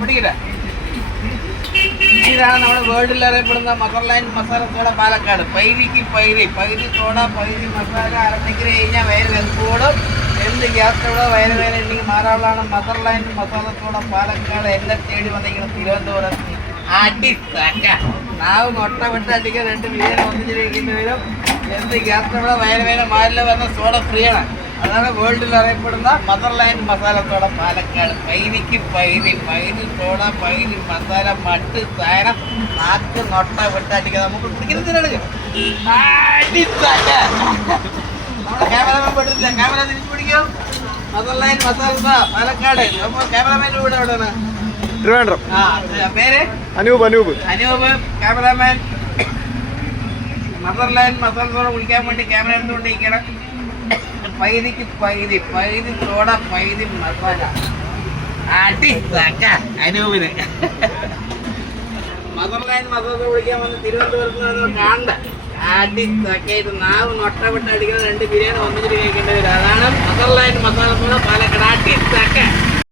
പിടിക്കട്ടെ. ഇതാണ് നമ്മുടെ വേൾഡിൽ അറിയപ്പെടുന്ന മദർലൈൻ മസാല സോഡ പാലക്കാട്. പൈരിക്ക് പൈരി, പൈരി സോഡ, പൈരി മസാല അരമണിക്കൂർ കഴിഞ്ഞാൽ വയറ് വെന്തോടും. എന്ത് ഗ്യാസ് സ്റ്റൗ വയറ് വേന ഉണ്ടെങ്കിൽ മാറാവുള്ളതാണ് മദർലൈൻ മസാല സോഡ പാലക്കാട്. എന്നെ തേടി വന്നിരിക്കണം തിരുവനന്തപുരത്ത്. അടി തക്ക നാവ് നൊട്ട വിട്ട് അടിക്കാൻ 2 ബിരിയാണി ഒന്നിച്ചിരിക്കേണ്ടി വരും. എന്ത് ഗ്യാസ് സ്റ്റൗ വയറ് വേന മാറില്ല വന്ന സോഡ ഫ്രീയാണ്. അതാണ് വേൾഡിൽ അറിയപ്പെടുന്ന മദർലൈൻ മസാല സോഡ പാലക്കാട്. പൈരിക്ക് പൈരി, പൈരി സോഡ, പൈരി മസാല, മട്ട് സാധനം നാക്ക് നൊട്ട വിട്ടടിക്കുക. നമുക്ക് പിടിക്കുന്നതിനാണ് നമ്മുടെ ക്യാമറമാൻ പെട്ടില്ല. ക്യാമറ തിരിച്ചു പിടിക്കും. മദർലൈൻ മസാല സോഡ പാലക്കാട്. അപ്പോൾ ക്യാമറമാൻ്റെ കൂടെ എവിടെയാണ്? ട്രിവാൻഡ്രം. പേര് അനൂപ്. അനൂപ് ക്യാമറമാൻ. മദർലൈൻ മസാല സോഡ വിളിക്കാൻ വേണ്ടി ക്യാമറ എടുത്തുകൊണ്ടിരിക്കണം. പൈരിക്ക് പൈരി, പൈരി സോഡ, പൈരി മസാല. അടി തക്ക അനൂപിന്. മദർലൈൻ മസാല വിളിക്കാൻ വന്ന് തിരുവനന്തപുരത്ത് കാണണ്ട. അടി തക്കയിട്ട് നാവ് നൊട്ട വിട്ട് അടിക്കുന്ന 2 ബിരിയാണി ഒന്നിച്ചിട്ട് കഴിക്കേണ്ടി വരും. അതാണ് മദർലൈൻ മസാല സോഡ പാലക്കാട്. അടി തക്ക.